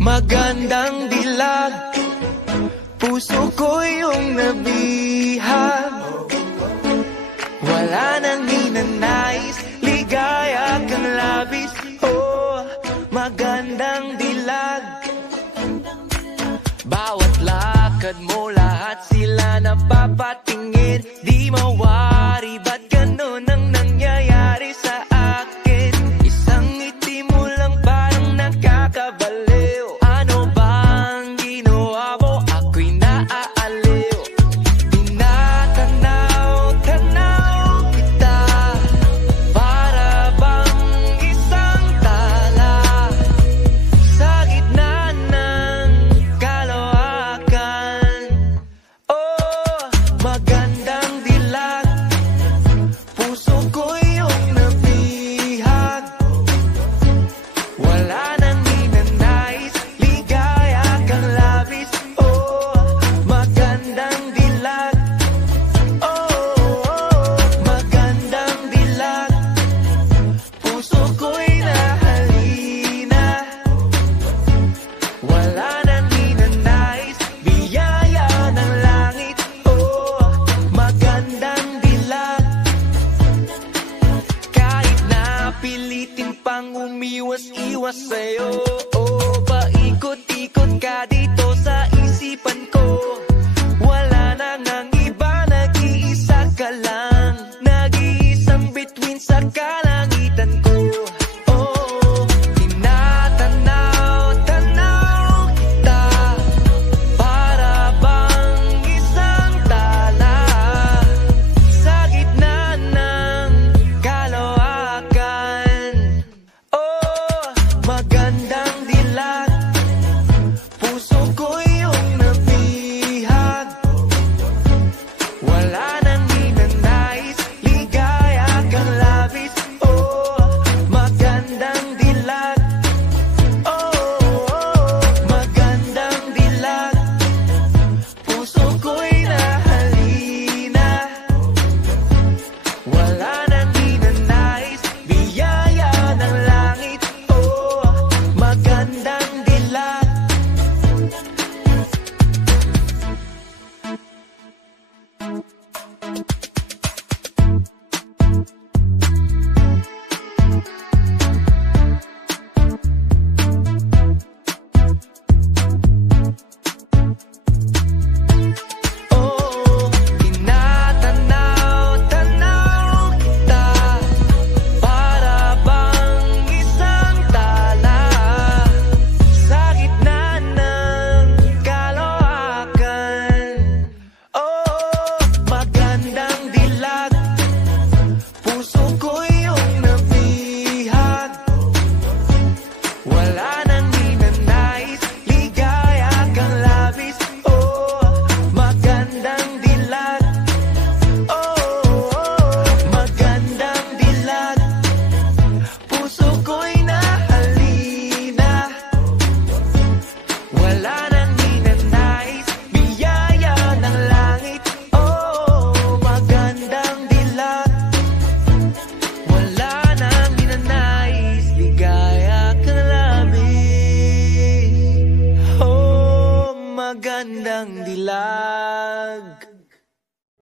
Magandang dilag, puso ko yung nabihag. Wala nang hinanais, ligaya kang labis. Oh, magandang dilag. Bawat lakad mo, lahat sila napapatingin. Di mawari, ba't ganun ang nangyayari sa akin? Isang ngiti mo lang parang nakakabaliw. Ano bang ginawa mo? Ako'y naaaliw. Tinatanaw-tanaw kita, para bang isang tala sa gitna ng kalawakan. Oh, magandang dilag, puso ko yung nabihag. Wala nang hinanais, ligaya kang labis. Oh, magandang dilag. Oh, magandang dilag, puso ko'y nahalina. Wala nang hinanais, biyaya ng langit. Oh, magandang dilag. Kahit napilitin pang umiwas-iwas sa'yo, oh, paikot-ikot ka dito sa isipan